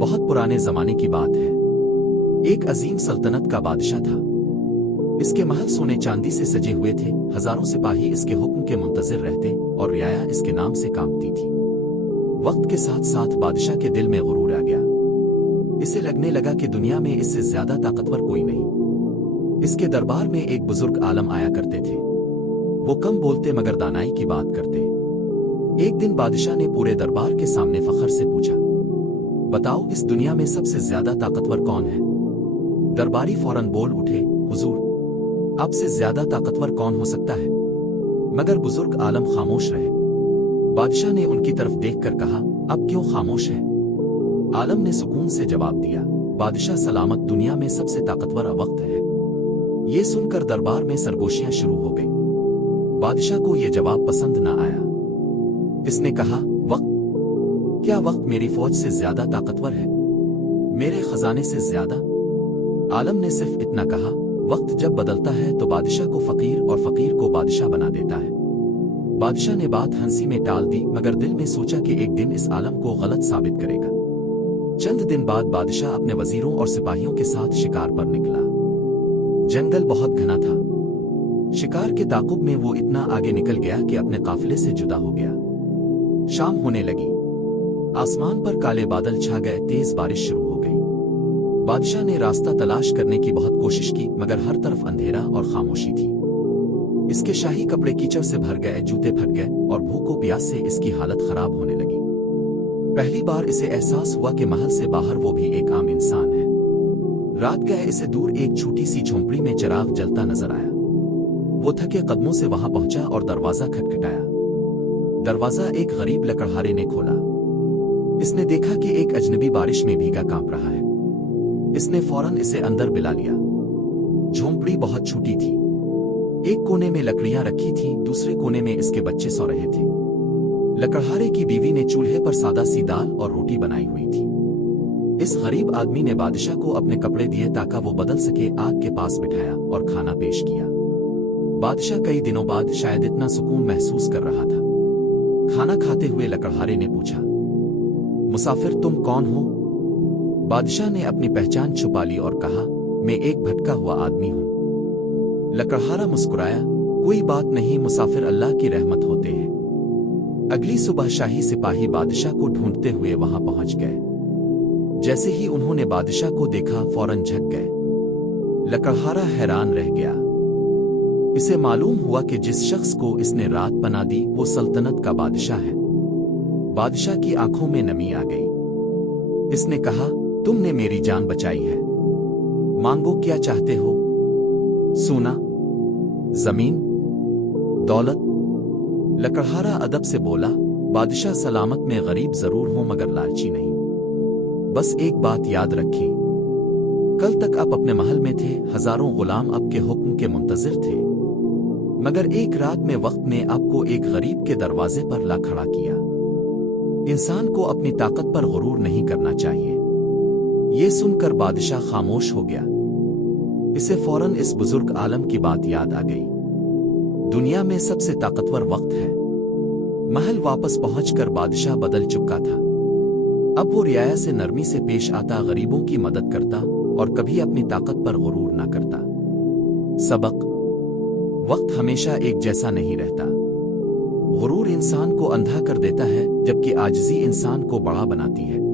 بہت پرانے زمانے کی بات ہے۔ ایک عظیم سلطنت کا بادشاہ تھا۔ اس کے محل سونے چاندی سے سجے ہوئے تھے، ہزاروں سپاہی اس کے حکم کے منتظر رہتے اور رعایا اس کے نام سے کانپتی تھی۔ وقت کے ساتھ ساتھ بادشاہ کے دل میں غرور آ گیا۔ اسے لگنے لگا کہ دنیا میں اس سے زیادہ طاقتور کوئی نہیں۔ اس کے دربار میں ایک بزرگ عالم آیا کرتے تھے۔ وہ کم بولتے مگر دانائی کی بات کرتے۔ ایک دن بادشاہ نے پورے دربار کے سامنے فخر سے پوچھا، بتاؤ اس دنیا میں سب سے زیادہ طاقتور کون ہے؟ درباری فوراً بول اٹھے، حضور، آپ سے زیادہ طاقتور کون ہو سکتا ہے؟ مگر بزرگ عالم خاموش رہے۔ بادشاہ نے ان کی طرف دیکھ کر کہا، اب کیوں خاموش ہے؟ عالم نے سکون سے جواب دیا، بادشاہ سلامت، دنیا میں سب سے طاقتور وقت ہے۔ یہ سن کر دربار میں سرگوشیاں شروع ہو گئیں۔ بادشاہ کو یہ جواب پسند نہ آیا۔ اس نے کہا، وقت؟ کیا وقت میری فوج سے زیادہ طاقتور ہے؟ میرے خزانے سے زیادہ؟ عالم نے صرف اتنا کہا، وقت جب بدلتا ہے تو بادشاہ کو فقیر اور فقیر کو بادشاہ بنا دیتا ہے۔ بادشاہ نے بات ہنسی میں ٹال دی مگر دل میں سوچا کہ ایک دن اس عالم کو غلط ثابت کرے گا۔ چند دن بعد بادشاہ اپنے وزیروں اور سپاہیوں کے ساتھ شکار پر نکلا۔ جنگل بہت گھنا تھا۔ شکار کے تعاقب میں وہ اتنا آگے نکل گیا کہ اپنے قافلے سے جدا ہو گیا۔ شام ہونے لگی۔ آسمان پر کالے بادل چھا گئے، تیز بارش شروع ہو گئی۔ بادشاہ نے راستہ تلاش کرنے کی بہت کوشش کی مگر ہر طرف اندھیرا اور خاموشی تھی۔ اس کے شاہی کپڑے کیچڑ سے بھر گئے، جوتے پھٹ گئے اور بھوک و پیاس سے اس کی حالت خراب ہونے لگی۔ پہلی بار اسے احساس ہوا کہ محل سے باہر وہ بھی ایک عام انسان ہے۔ رات گئے، اسے دور ایک چھوٹی سی جھونپڑی میں چراغ جلتا نظر آیا۔ وہ تھکے قدموں سے وہاں پہنچا اور دروازہ کھٹکھٹایا۔ دروازہ ایک غریب لکڑہارے نے کھولا۔ اس نے دیکھا کہ ایک اجنبی بارش میں بھیگا کانپ رہا ہے۔ اس نے فوراً اسے اندر بلا لیا۔ جھونپڑی بہت چھوٹی تھی۔ ایک کونے میں لکڑیاں رکھی تھیں، دوسرے کونے میں اس کے بچے سو رہے تھے۔ لکڑہارے کی بیوی نے چولہے پر سادہ سی دال اور روٹی بنائی ہوئی تھی۔ اس غریب آدمی نے بادشاہ کو اپنے کپڑے دیے تاکہ وہ بدل سکے، آگ کے پاس بٹھایا اور کھانا پیش کیا۔ بادشاہ کئی دنوں بعد شاید اتنا سکون محسوس کر رہا تھا۔ کھانا کھاتے ہوئے لکڑہارے نے پوچھا، مسافر تم کون ہو؟ بادشاہ نے اپنی پہچان چھپا لی اور کہا، میں ایک بھٹکا ہوا آدمی ہوں۔ لکڑہارا مسکرایا، کوئی بات نہیں، مسافر اللہ کی رحمت ہوتے ہیں۔ اگلی صبح شاہی سپاہی بادشاہ کو ڈھونڈتے ہوئے وہاں پہنچ گئے۔ جیسے ہی انہوں نے بادشاہ کو دیکھا فوراً جھک گئے۔ لکڑہارا حیران رہ گیا۔ اسے معلوم ہوا کہ جس شخص کو اس نے رات پناہ دی وہ سلطنت کا بادشاہ ہے۔ بادشاہ کی آنکھوں میں نمی آ گئی۔ اس نے کہا، تم نے میری جان بچائی ہے، مانگو کیا چاہتے ہو؟ سونا، زمین، دولت؟ لکڑہارا ادب سے بولا، بادشاہ سلامت، میں غریب ضرور ہوں مگر لالچی نہیں۔ بس ایک بات یاد رکھیں، کل تک آپ اپنے محل میں تھے، ہزاروں غلام آپ کے حکم کے منتظر تھے، مگر ایک رات میں وقت نے آپ کو ایک غریب کے دروازے پر لا کھڑا کیا۔ انسان کو اپنی طاقت پر غرور نہیں کرنا چاہیے۔ یہ سن کر بادشاہ خاموش ہو گیا۔ اسے فوراً اس بزرگ عالم کی بات یاد آ گئی۔ دنیا میں سب سے طاقتور وقت ہے۔ محل واپس پہنچ کر بادشاہ بدل چکا تھا۔ اب وہ رعایا سے نرمی سے پیش آتا، غریبوں کی مدد کرتا اور کبھی اپنی طاقت پر غرور نہ کرتا۔ سبق: وقت ہمیشہ ایک جیسا نہیں رہتا۔ غرور انسان کو اندھا کر دیتا ہے جبکہ عاجزی انسان کو بڑا بناتی ہے۔